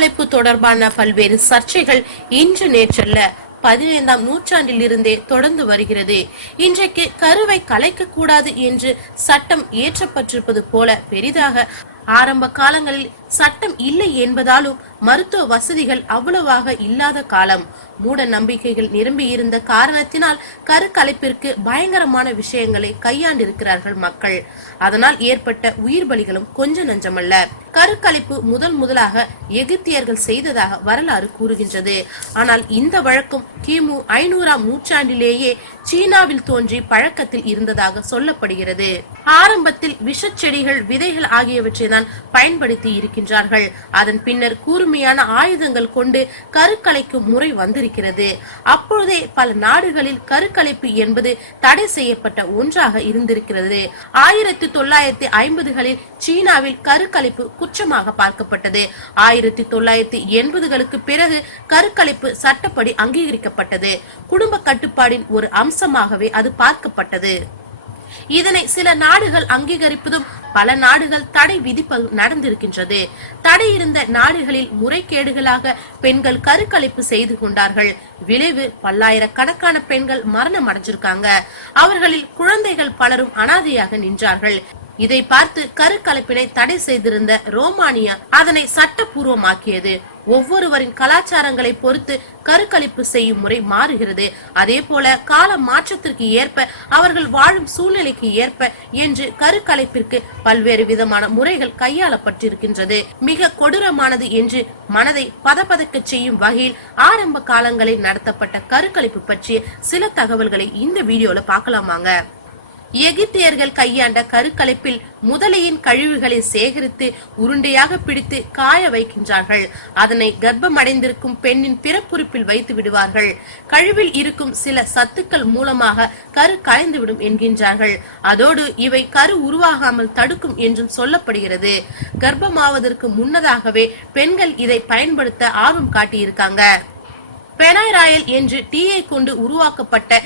தலைப்பு தொடர்பான பல்வேறு சர்ச்சைகள் இன்று நேற்றல்ல பதினைந்தாம் நூற்றாண்டில் இருந்தே தொடர்ந்து வருகிறது. இன்றைக்கு கருவை கலைக்க கூடாது என்று சட்டம் இயற்றப்பட்டிருப்பது போல பெரிதாக ஆரம்ப காலங்களில் சட்டம் இல்லை என்பதாலும் மருத்துவ வசதிகள் அவ்வளவாக இல்லாத காலம். மூட நம்பிக்கைகள் நிரம்பி இருந்த காரணத்தினால் கருக்கலைப்பிற்கு பயங்கரமான விஷயங்களை கையாண்டிருக்கிறார்கள் மக்கள். அதனால் ஏற்பட்ட உயிர் பலிகளும் கொஞ்சம் நஞ்சமல்ல. கருக்கலைப்பு முதல் முதலாக எகிப்தியர்கள் செய்ததாக வரலாறு கூறுகின்றது. ஆனால் இந்த வழக்கம் கிமு ஐநூறாம் நூற்றாண்டிலேயே சீனாவில் தோன்றி பழக்கத்தில் இருந்ததாக சொல்லப்படுகிறது. ஆரம்பத்தில் விஷச்செடிகள் விதைகள் ஆகியவற்றை தான் பயன்படுத்தி இருக்கிறது இருக்கின்றார்கள் அதன் பின்னர் கூர்மையான ஆயுதங்கள் கொண்டு கருக்கலைக்கும் முறை வந்திருக்கிறது. அப்பொழுதே பல நாடுகளில் கருக்கலைப்பு என்பது தடை செய்யப்பட்ட ஒன்றாக இருந்திருக்கிறது. ஆயிரத்தி தொள்ளாயிரத்தி ஐம்பதுகளில் சீனாவில் கருக்கலைப்பு குற்றமாக பார்க்கப்பட்டது. ஆயிரத்தி தொள்ளாயிரத்தி எண்பதுகளுக்கு பிறகு கருக்கலைப்பு சட்டப்படி அங்கீகரிக்கப்பட்டது. குடும்ப கட்டுப்பாடின் ஒரு அம்சமாகவே அது பார்க்கப்பட்டது. இதனை சில நாடுகள் அங்கீகரிப்பதும் பல நாடுகள் தடை விதிப்ப நடந்திருக்கின்றது. தடை இருந்த நாடுகளில் முறைகேடுகளாக பெண்கள் கருக்கலைப்பு செய்து கொண்டார்கள். விளைவு பல்லாயிரக்கணக்கான பெண்கள் மரணம் அடைஞ்சிருக்காங்க. அவர்களில் குழந்தைகள் பலரும் அனாதையாக நின்றார்கள். இதை பார்த்து கருக்கலப்பினை தடை செய்திருந்த ரோமானியா அதனை சட்டபூர்வமாக்கியது. ஒவ்வொருவரின் கலாச்சாரங்களை பொறுத்து கருக்கலைப்பு செய்யும் முறை மாறுகிறது. அதே போல கால மாற்றத்திற்கு ஏற்ப அவர்கள் வாழும் சூழ்நிலைக்கு ஏற்ப என்று கருக்கலைப்பிற்கு பல்வேறு விதமான முறைகள் கையாளப்பட்டிருக்கின்றது. மிக கொடூரமானது என்று மனதை பதப்பதக்க செய்யும் வகையில் ஆரம்ப காலங்களில் நடத்தப்பட்ட கருக்கலைப்பு பற்றிய சில தகவல்களை இந்த வீடியோல பார்க்கலாமாங்க. எகிப்தியர்கள் கையாண்ட கருக்கலைப்பில் முதலையின் கழிவுகளை சேகரித்து உருண்டையாக பிடித்து காய வைக்கின்றார்கள். அதனை கர்ப்பமடைந்திருக்கும் பெண்ணின் பிறப்புறுப்பில் வைத்து விடுவார்கள். கழிவில் இருக்கும் சில சத்துக்கள் மூலமாக கரு கலைந்துவிடும் என்கின்றார்கள். அதோடு இவை கரு உருவாகாமல் தடுக்கும் என்றும் சொல்லப்படுகிறது. கர்ப்பமாவதற்கு முன்னதாகவே பெண்கள் இதை பயன்படுத்த ஆர்வம் காட்டியிருக்காங்க. பெனாய்ராயல் என்று டீயை கொண்டு உருவாக்கப்பட்ட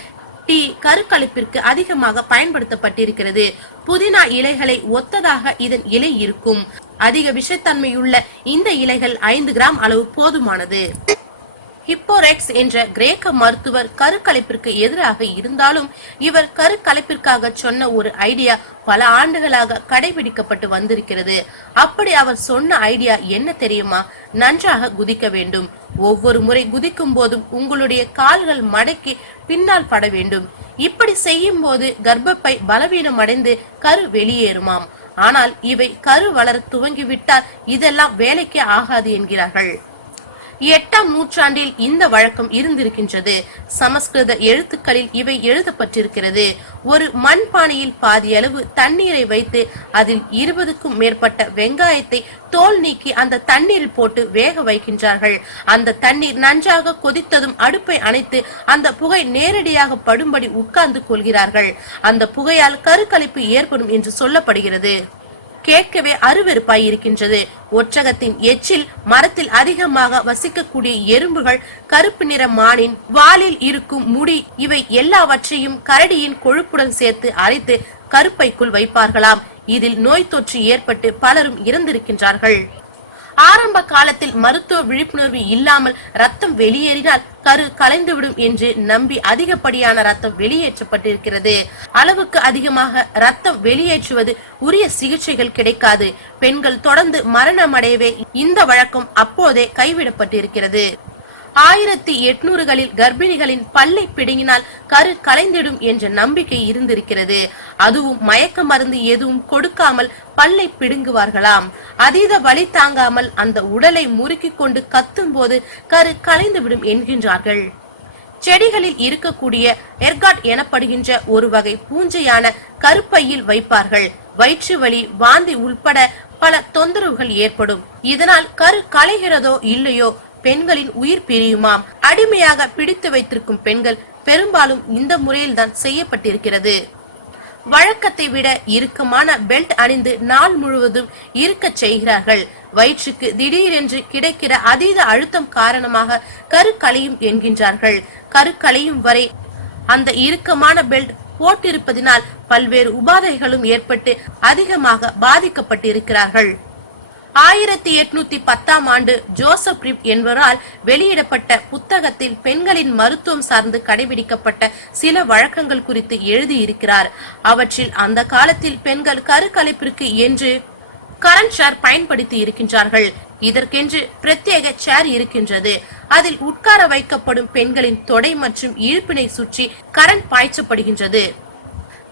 டீ கருக்கலைப்பிற்கு அதிகமாக பயன்படுத்தப்பட்டிருக்கிறது. புதினா இலைகளை ஒத்ததாக இதன் இலை இருக்கும். அதிக விஷத்தன்மையுள்ள இந்த இலைகள் ஐந்து கிராம் அளவு போதுமானது. ஹிப்போரெக்ஸ் என்ற கிரேக்க மருத்துவர் கருக்கலைப்பிற்கு எதிராக இருந்தாலும் இவர் கருக்கலைப்பிற்காக சொன்ன ஒரு ஐடியா பல ஆண்டுகளாக கடைபிடிக்கப்பட்டு வந்திருக்கிறது. அப்படி அவர் சொன்ன ஐடியா என்ன தெரியுமா? நன்றாக குதிக்க வேண்டும். ஒவ்வொரு முறை குதிக்கும் போதும் உங்களுடைய கால்கள் மடக்கி பின்னால் பட வேண்டும். இப்படி செய்யும் போது கர்ப்பப்பை பலவீனம் அடைந்து கரு வெளியேறுமாம். ஆனால் இவை கரு வளர துவங்கிவிட்டால் இதெல்லாம் வேலைக்கே ஆகாது என்கிறார்கள். எட்டாம் நூற்றாண்டில் இந்த வழக்கம் இருந்திருக்கின்றது. சமஸ்கிருத எழுத்துக்களில் இவை எழுதப்பட்டிருக்கிறது. ஒரு மண்பானையில் பாதியளவு தண்ணீரை வைத்து அதில் இருபதுக்கும் மேற்பட்ட வெங்காயத்தை தோல் நீக்கி அந்த தண்ணீரில் போட்டு வேக வைக்கின்றார்கள். அந்த தண்ணீர் நன்றாக கொதித்ததும் அடுப்பை அணைத்து அந்த புகை நேரடியாக படும்படி உட்கார்ந்து கொள்கிறார்கள். அந்த புகையால் கருக்கலைப்பு ஏற்படும் என்று சொல்லப்படுகிறது. கேட்கவே அருவெருப்பாய் இருக்கின்றது ஒற்றகத்தின் எச்சில் மரத்தில் அதிகமாக வசிக்கக்கூடிய எறும்புகள் கருப்பு நிற மானின் வாலில் இருக்கும் முடி இவை எல்லாவற்றையும் கரடியின் கொழுப்புடன் சேர்த்து அரைத்து கருப்பைக்குள் வைப்பார்களாம். இதில் நோய் தொற்று ஏற்பட்டு பலரும் இறந்திருக்கின்றார்கள். ஆரம்ப காலத்தில் மருத்துவ விழிப்புணர்வு இல்லாமல் ரத்தம் வெளியேறினால் கரு கலைந்துவிடும் என்று நம்பி அதிகப்படியான ரத்தம் வெளியேற்றப்பட்டிருக்கிறது. அளவுக்கு அதிகமாக ரத்தம் வெளியேற்றுவது உரிய சிகிச்சைகள் கிடைக்காது. பெண்கள் தொடர்ந்து மரணமடையவே இந்த வழக்கம் அப்போதே கைவிடப்பட்டிருக்கிறது. ஆயிரத்தி எட்நூறுகளில் கர்ப்பிணிகளின் பல்லை பிடுங்கினால் கரு கலைந்திடும் என்ற நம்பிக்கை இருந்திருக்கிறது. அதுவும் மயக்க மருந்து எதுவும் கொடுக்காமல் பல்லை பிடுங்குவார்களாம். அதீத வழி தாங்காமல் அந்த உடலை முறுக்கிக் கொண்டு கத்தும் போது கரு கலைந்துவிடும் என்கின்றார்கள். செடிகளில் இருக்கக்கூடிய எர்காட் எனப்படுகின்ற ஒரு வகை பூஞ்சையான கருப்பையில் வைப்பார்கள். வயிற்று வலி வாந்தி உள்பட பல தொந்தரவுகள் ஏற்படும். இதனால் கரு கலைகிறதோ இல்லையோ பெண்களின் உயிர் பிரியுமாம். அடிமையாக பிடித்து வைத்திருக்கும் பெண்கள் பெரும்பாலும் இந்த முறையில்தான் செய்யப்பட்டிருக்கிறது. வழக்கத்தை விட இறுக்கமான பெல்ட் அணிந்து நாள் முழுவதும் இருக்கச் செய்கிறார்கள். வயிற்றுக்கு திடீரென்று கிடைக்கிற அதீத அழுத்தம் காரணமாக கரு கலையும் என்கின்றார்கள். கரு கலையும் வரை அந்த இறுக்கமான பெல்ட் போட்டிருப்பதினால் பல்வேறு உபாதைகளும் ஏற்பட்டு அதிகமாக பாதிக்கப்பட்டிருக்கிறார்கள். ஆயிரத்தி எட்நூத்தி பத்தாம் ஆண்டு ஜோசப் ரிப் என்பவரால் வெளியிடப்பட்ட புத்தகத்தில் பெண்களின் மருத்துவம் சார்ந்து கடைபிடிக்கப்பட்ட சில வழக்கங்கள் குறித்து எழுதியிருக்கிறார். அவற்றில் அந்த காலத்தில் பெண்கள் கருக்கலைப்பிற்கு என்று கரண்ட் ஷேர் பயன்படுத்தி இருக்கின்றார்கள். இதற்கென்று பிரத்யேக சேர் இருக்கின்றது. அதில் உட்கார வைக்கப்படும் பெண்களின் தொடை மற்றும் இழுப்பினை சுற்றி கரண்ட் பாய்ச்சப்படுகின்றது.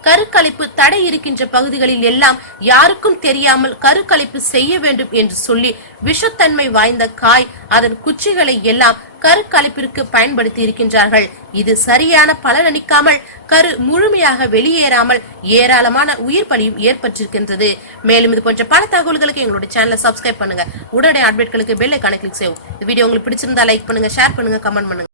கருக்கலைப்பு தடை இருக்கின்ற பகுதிகளில் எல்லாம் யாருக்கும் தெரியாமல் கருக்கலைப்பு செய்ய வேண்டும் என்று சொல்லி விஷத்தன்மை வாய்ந்த காய் அதன் குச்சிகளை எல்லாம் கருக்கலைப்பிற்கு பயன்படுத்தி இருக்கின்றார்கள். இது சரியான பலனளிக்காமல் கரு முழுமையாக வெளியேறாமல் ஏராளமான உயிர் பலியும் ஏற்பட்டிருக்கின்றது. மேலும் இது போன்ற பல தகவல்களுக்கு எங்களுடைய சேனலை சப்ஸ்கிரைப் பண்ணுங்க. உடனடி அப்டேட்களுக்கு பெல் கணக்கில் கிளிக் செய்யும் இந்த வீடியோ உங்களுக்கு பிடிச்சிருந்தா லைக் பண்ணுங்க ஷேர் பண்ணுங்க கமெண்ட் பண்ணுங்க.